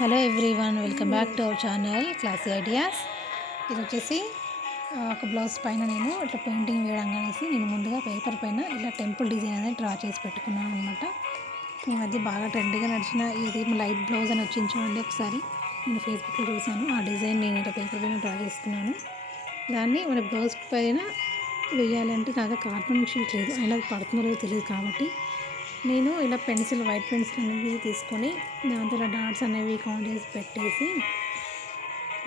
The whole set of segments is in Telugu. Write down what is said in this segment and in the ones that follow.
Hello everyone, welcome back to our channel classy ideas. ఇది వచ్చేసి ఒక బ్లౌజ్ పైన నేను ఇట్లా పెయింటింగ్ వేయడం అనేసి నేను ముందుగా పేపర్ పైన ఇలా టెంపుల్ డిజైన్ అనేది డ్రా చేసి పెట్టుకున్నాను అనమాట. ఈ మధ్య బాగా ట్రెండ్గా నడిచిన ఇది లైట్ బ్లౌజ్ అని వచ్చింది చూడండి. ఒకసారి నేను ఫేస్బుక్లో చూసాను, ఆ డిజైన్ నేను ఇట్లా పేపర్ పైన డ్రా చేసుకున్నాను. దాన్ని మన బ్లౌజ్ పైన వేయాలంటే నాకు కార్బన్ షీట్ లేదు, అయినా అది పడుతుందో తెలియదు కాబట్టి నేను ఇలా పెన్సిల్, వైట్ పెన్సిల్ అనేవి తీసుకొని దాంతో డాట్స్ అనేవి కౌంట్ చేసి పెట్టేసి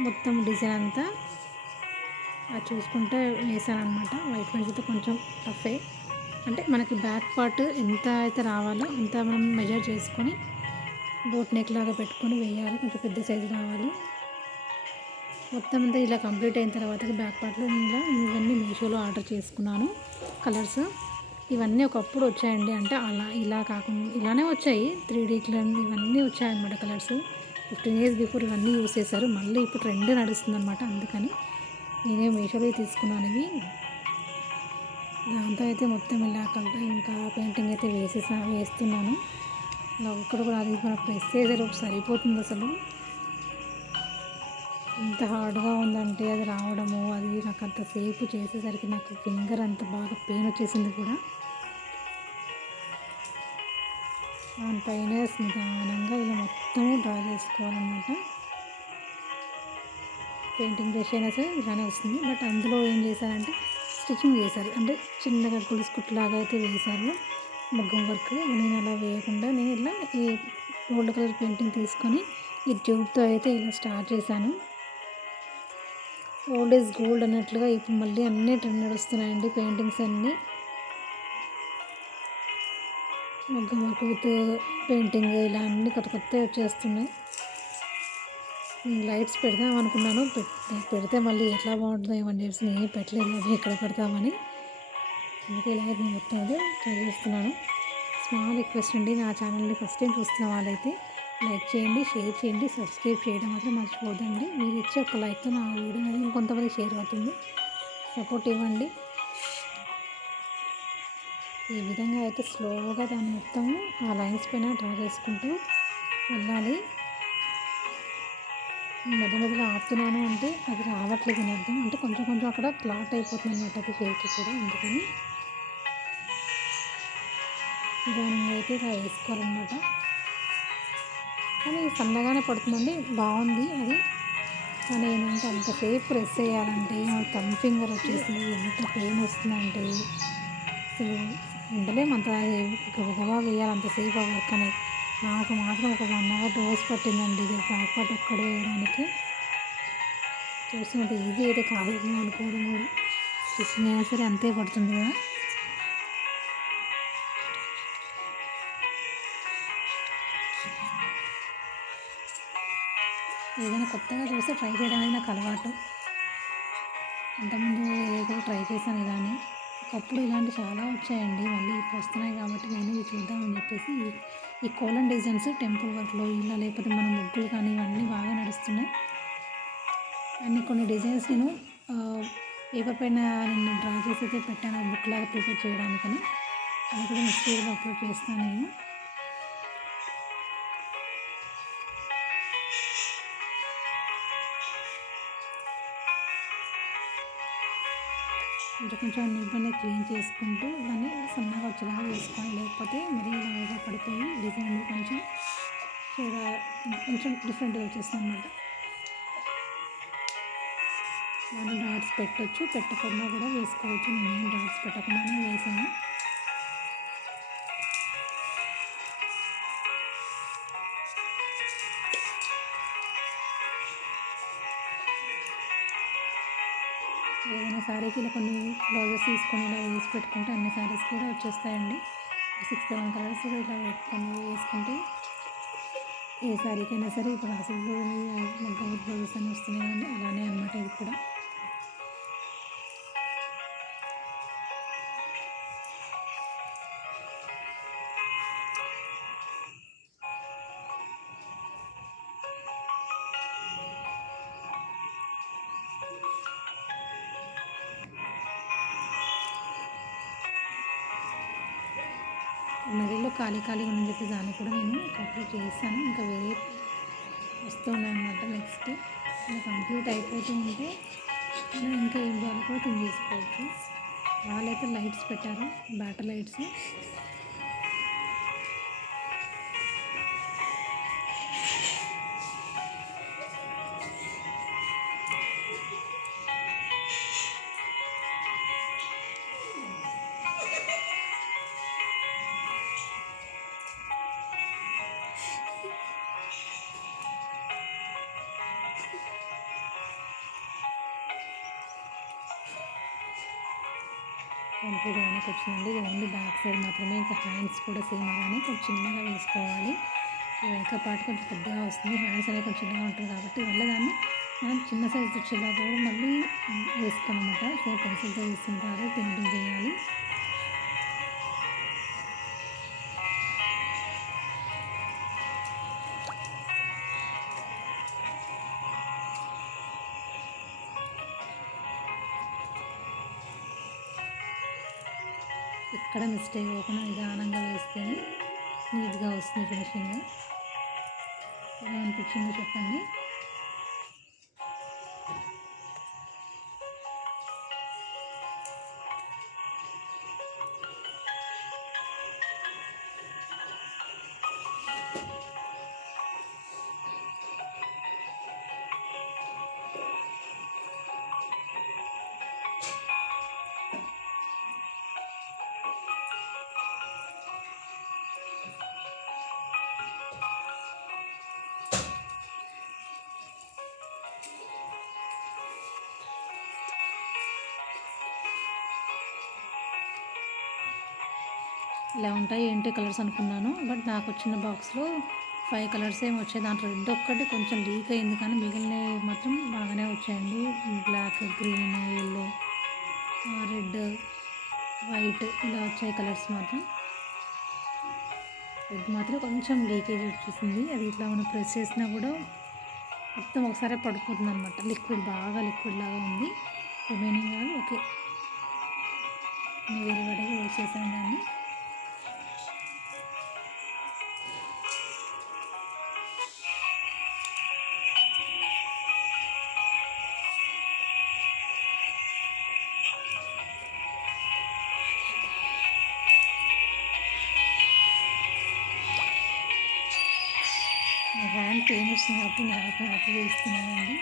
మొత్తం డిజైన్ అంతా చూసుకుంటే వేసాను అనమాట. వైట్ పెన్సిల్తో కొంచెం టఫే, అంటే మనకి బ్యాక్ పార్ట్ ఎంత అయితే రావాలో అంత మనం మెజర్ చేసుకొని బోట్ నెక్ లాగా పెట్టుకొని వేయాలి. కొంచెం పెద్ద సైజు రావాలి. మొత్తం అంతా ఇలా కంప్లీట్ అయిన తర్వాత బ్యాక్ పార్ట్లో నేను ఇవన్నీ మీషోలో ఆర్డర్ చేసుకున్నాను. కలర్స్ ఇవన్నీ ఒకప్పుడు వచ్చాయండి, అంటే ఇలా కాకుండా ఇలానే వచ్చాయి. 3D ఇవన్నీ వచ్చాయన్నమాట. కలర్స్ 15 years బిఫోర్ ఇవన్నీ యూస్ చేశారు. మళ్ళీ ఇప్పుడు ట్రెండ్ నడుస్తుంది అనమాట. అందుకని నేనే మీషోలో తీసుకున్నాను ఇవి. దాంతో అయితే మొత్తం ఇలా ఇంకా పెయింటింగ్ అయితే వేస్తున్నాను. ఇలా ఒక్కడు కూడా అది మనకు ప్రెస్ చేసేది సరిపోతుంది. అసలు ఎంత హార్డ్గా ఉందంటే అది రావడము, అది నాకు అంతసేపు చేసేసరికి నాకు ఫింగర్ అంత బాగా పెయిన్ వచ్చేసింది కూడా. దానిపైన నిదానంగా ఇలా మొత్తం డ్రా చేసుకోవాలన్నమాట. పెయింటింగ్ బ్రష్ అయినా సరే ఇలానే వస్తుంది, బట్ అందులో ఏం చేశారంటే స్టిచ్చింగ్ చేశారు, అంటే చిన్నగా గులుసుకుట్లాగా అయితే వేశారు మగ్గం వర్క్. నేను అలా వేయకుండా నేను ఇలా ఈ గోల్డ్ కలర్ పెయింటింగ్ తీసుకొని ఈ ట్యూబ్తో అయితే ఇలా స్టార్ట్ చేశాను. ఓల్డ్ ఈజ్ గోల్డ్ అన్నట్లుగా ఇప్పుడు మళ్ళీ అన్నీ ట్రెండ్ నడుస్తున్నాయండి పెయింటింగ్స్ అన్నీ. మగ్గం వర్క్ విత్ పెయింటింగ్ ఇలా అన్నీ కొత్త వచ్చేస్తున్నాయి. లైట్స్ పెడదాం అనుకున్నాను, పెడితే మళ్ళీ ఎట్లా బాగుంటుందో ఏమని చెప్పి నేను పెట్టలేదు, అది ఎక్కడ పెడతామని. అందుకే ఇలా నేను మొత్తం అదే ట్రై చేస్తున్నాను. స్మాల్ రిక్వెస్ట్ అండి, నా ఛానల్ని ఫస్ట్ టైం చూస్తున్న వాళ్ళైతే లైక్ చేయండి, షేర్ చేయండి, సబ్స్క్రైబ్ చేయడం మాత్రం మర్చిపోదండి. మీరు ఇచ్చే ఒక లైక్తో నా వీడియో అనేది ఇంకొంతమంది షేర్ అవుతుంది. సపోర్ట్ ఇవ్వండి. ఈ విధంగా అయితే స్లోగా దాన్ని మొత్తము ఆ లైన్స్ పైన డ్రా చేసుకుంటూ వెళ్ళాలి. మధ్య మధ్యలో ఆపుతున్నాను అంటే అది రావట్లేదు అని అర్థం, అంటే కొంచెం కొంచెం అక్కడ క్లాట్ అయిపోతుంది అన్నమాట అది ఫేకి కూడా. అందుకని నిదానంగా అయితే ఇలా వేసుకోవాలన్నమాట. కానీ సన్నగానే పడుతుందండి, బాగుంది అది. కానీ ఏంటంటే అంతసేపు ప్రెస్ చేయాలంటే థంబ్ ఫింగర్ వచ్చేసింది, ఎంత పెయిన్ వస్తుందంటే అసలు ఉండలేము. అంత గబగబా వేయాలి అంతసేపు ఆ వర్క్ అనేది. నాకు మాత్రం ఒక 1 hour డోస్ పట్టిందండి ఇది బ్యాక్ పార్ట్ ఒక్కడే వేయడానికి. చూసినంత ఈజీ అయితే కాదు అనుకోవడం కూడా. స్టిచ్చింగ్ అయినా సరే అంతే పడుతుంది కదా. ఏదైనా కొత్తగా చూస్తే ట్రై చేయడం అనేది నాకు అలవాటు. అంతకుముందు ఏదో ట్రై చేశాను ఇలానే. ఒకప్పుడు ఇలాంటి చాలా వచ్చాయండి, మళ్ళీ ఇప్పుడు వస్తున్నాయి కాబట్టి నేను ఇవి చూద్దామని చెప్పేసి ఈ కోలన్ డిజైన్స్ టెంపుల్ వర్క్లో ఇలా, లేకపోతే మన ముగ్గులు కానీ ఇవన్నీ బాగా నడుస్తున్నాయి. అన్ని కొన్ని డిజైన్స్ నేను పేపర్ పైన నేను డ్రా చేసి అయితే పెట్టాను బుక్ లాగా ప్రిపేర్ చేయడానికని. అది కూడా నెక్స్ట్ వీడియోలో అప్లోడ్ చేస్తాను నేను. కొంచెం నీట్గా క్లీన్ చేసుకుంటూ దాన్ని సన్నగా వచ్చేలాగా వేసుకోవాలి, లేకపోతే మరీ ఇలాగా పడిపోయి డిజైన్ కొంచెం డిఫరెంట్గా వచ్చేస్తుంది అన్నమాట. దాంట్లో డాట్స్ పెట్టచ్చు, పెట్టకుండా కూడా వేసుకోవచ్చు. నేనేం డాట్స్ పెట్టకుండానే వేసాను. ఏదైనా శారీకి ఇలా కొన్ని బ్లౌజెస్ తీసుకొని ఇలా వేసి పెట్టుకుంటే అన్ని శారీస్ కూడా వచ్చేస్తాయండి. 6-7 కలర్స్ ఇలా పెట్టుకొని వేసుకుంటే ఏ శారీకైనా సరే ఇప్పుడు అసలు మగ్గం బ్లౌజెస్ అని వస్తున్నాయి కదండి, అలానే అనమాట ఇది కూడా. మధ్యలో ఖాళీగా ఉందని చెప్పి దాన్ని కూడా నేను కంప్లీట్ చేశాను. ఇంకా వేరే వస్తూ ఉన్నాయన్నమాట. నెక్స్ట్ ఇలా కంప్లీట్ అయిపోతూ ఉంటే మనం ఇంకా ఏం చేయాలో కూడా థింక్ చేసుకోవచ్చు. వాళ్ళైతే లైట్స్ పెట్టారు, బ్యాటర్ లైట్స్. కంప్లీట్ అవ్వడానికి వచ్చిందండి. ఇది ఓన్లీ బ్యాక్ సైడ్ మాత్రమే, ఇంకా హ్యాండ్స్ కూడా సేమ్ అలానే కొంచెం చిన్నగా వేసుకోవాలి. వెనక పార్ట్ కొంచెం పెద్దగా వస్తుంది, హ్యాండ్స్ అనేవి కొంచెం చిన్నగా ఉంటుంది కాబట్టి వల్ల దాన్ని మనం చిన్న సైజ్ వచ్చేలాగా కూడా మళ్ళీ వేసుకోమన్నమాట. సో పెన్సిల్తో వేస్తుంటారు, పెయింటింగ్ చేయాలి. ఎక్కడ మిస్టేక్ అవ్వకుండా నిదానంగా వేస్తేనే నీట్గా వస్తుంది ఫినిషింగ్. ఎలా అనిపించిందో చెప్పండి. ఇలా ఉంటాయి ఏంటి కలర్స్ అనుకున్నాను, బట్ నాకు వచ్చిన బాక్స్లో 5 కలర్స్ ఏమి వచ్చాయి. దాంట్లో రెడ్ ఒక్కటి కొంచెం లీక్ అయింది, కానీ మిగిలినవి మాత్రం బాగానే వచ్చాయండి. Black, green, yellow, red, white ఇలా వచ్చాయి కలర్స్ మాత్రం. రెడ్ మాత్రం కొంచెం లీకేజ్ వచ్చేసింది, అది ఇట్లా మనం ప్రెస్ చేసినా కూడా మొత్తం ఒకసారి పడిపోతుంది అనమాట. లిక్విడ్ బాగా లిక్విడ్ లాగా ఉంది. రిమైనింగ్ వాళ్ళు ఓకే, నేను వేరే వాటికి వేసేసాను దాన్ని. హ్యాండ్ పెయిన్ వస్తుంది కాబట్టి నేను హ్యాపీ వేస్తున్నానండి.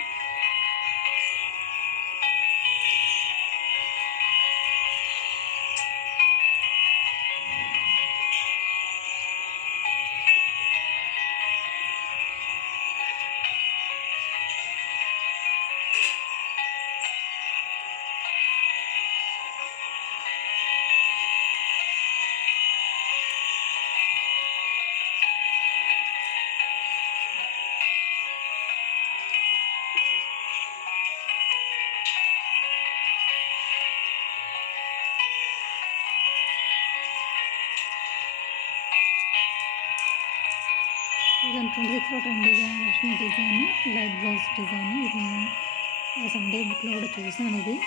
ఇది 26లో డిజైన్ లైట్ బ్లౌజ్ డిజైన్. ఇది సండే బుక్లో కూడా చూసాను. ఇది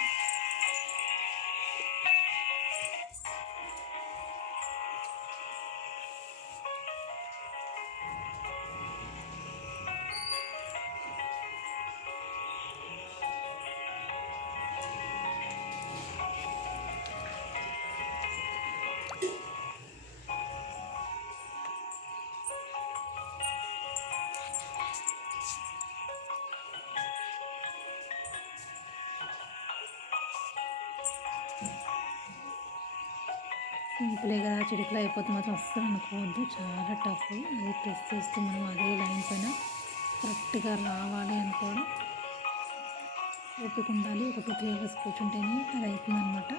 సింపులే కదా, చిటికలో అయిపోతుంది మాత్రం అస్సలు అనుకోవద్దు. చాలా టఫ్. అది ప్రెస్ చేస్తూ మనం అదే లైన్ పైన కరెక్ట్గా రావాలి అనుకోవడం ఓపిక ఉండాలి. ఒక 2-3 అవర్స్ కూర్చుంటేనే అది అవుతుంది అనమాట.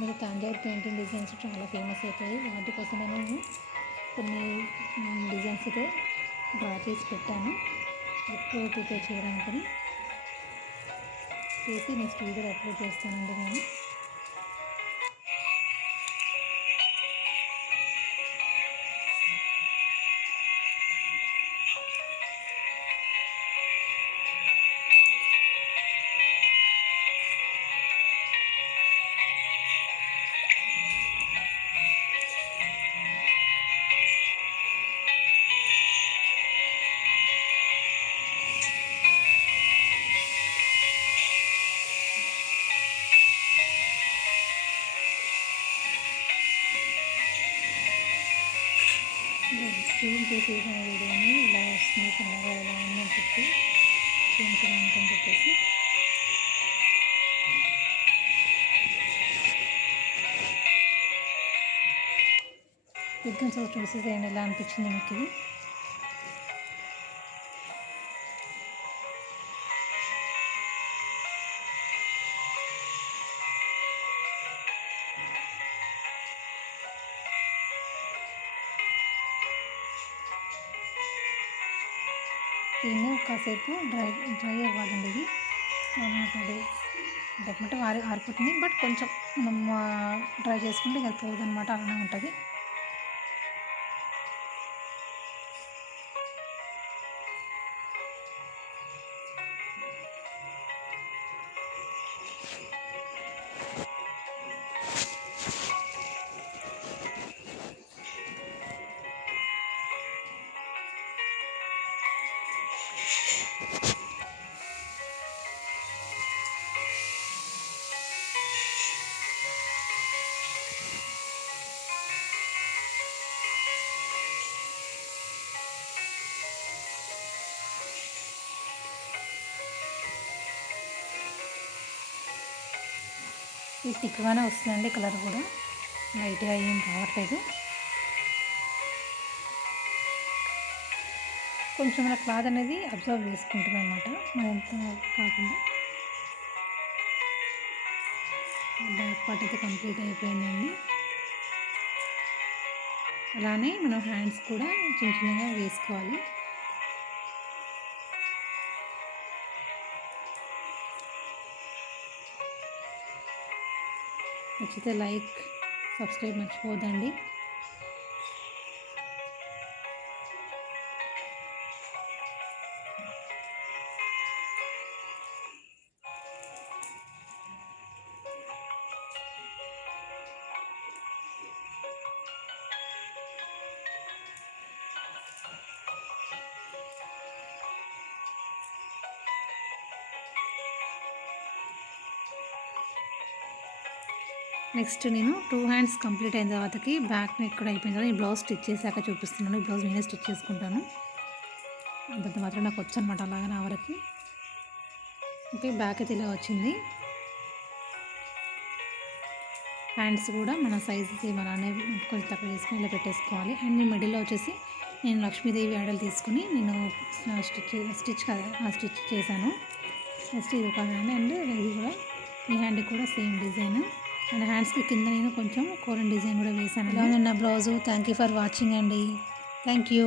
మరి తంజావూరు పెయింటింగ్ డిజైన్స్ చాలా ఫేమస్ అయిపోయాయి. వాటి కోసం నేను కొన్ని డిజైన్స్ అయితే డ్రా చేసి పెట్టాను. ఎక్కువ ప్రిపేర్ చేయడానికి చేసి నెక్స్ట్ వీడియో అప్లోడ్ చేస్తానండి నేను. జూమ్ చేసేసిన వీడియోని ఇలా వస్తుంది, చిన్నగా ఇలా ఉందని చెప్పి చూపించడానికి అని చెప్పేసి. దగ్గర చూసేసేయండి ఎలా అనిపించింది మీకు ఇది. దీన్ని కాసేపు డ్రై అవ్వాలండి. ఇది 2 days డెఫినెట్గా ఆరిపోతుంది, బట్ కొంచెం మనం డ్రై చేసుకుంటే ఇక పోదనమాట, అలానే ఉంటుంది. ఇది థిక్గానే వస్తుందండి, కలర్ కూడా లైట్గా ఏం రావట్లేదు. కొంచెం మన క్లాత్ అనేది అబ్జర్వ్ చేసుకుంటుంది అనమాట, మరింత కాకుండా. బ్యాక్ పార్ట్ అయితే కంప్లీట్ అయిపోయిందండి. అలానే మనం హ్యాండ్స్ కూడా చిన్న చిన్నగా వేసుకోవాలి. నచ్చితే లైక్, సబ్స్క్రైబ్ మర్చిపోవద్దండి. నెక్స్ట్ నేను 2 హ్యాండ్స్ కంప్లీట్ అయిన తర్వాతకి బ్యాక్ నెక్ కూడా అయిపోయింది కదా, ఈ బ్లౌజ్ స్టిచ్ చేశాక చూపిస్తున్నాను. ఈ బ్లౌజ్ నేనే స్టిచ్ చేసుకుంటాను, అంత మాత్రం నాకు వచ్చు అనమాట అలాగే నా వరకు. ఓకే, బ్యాక్ అయితే ఇలా వచ్చింది. హ్యాండ్స్ కూడా మన సైజ్ సేమ్ అలానే కొంచెం తక్కువ చేసుకొని ఇలా పెట్టేసుకోవాలి. అండ్ నేను మిడిల్లో వచ్చేసి నేను లక్ష్మీదేవి ఆడలు తీసుకుని నేను స్టిచ్ చేశాను. నెక్స్ట్ ఇది ఒక హ్యాండ్, అండ్ ఇది కూడా ఈ హ్యాండ్ కూడా సేమ్ డిజైన్. అండ్ హ్యాండ్స్కి కింద నేను కొంచెం కోలన్ డిజైన్ కూడా వేసాను. ఇలా ఉంది నా blouse. Thank you for watching అండి. Thank you.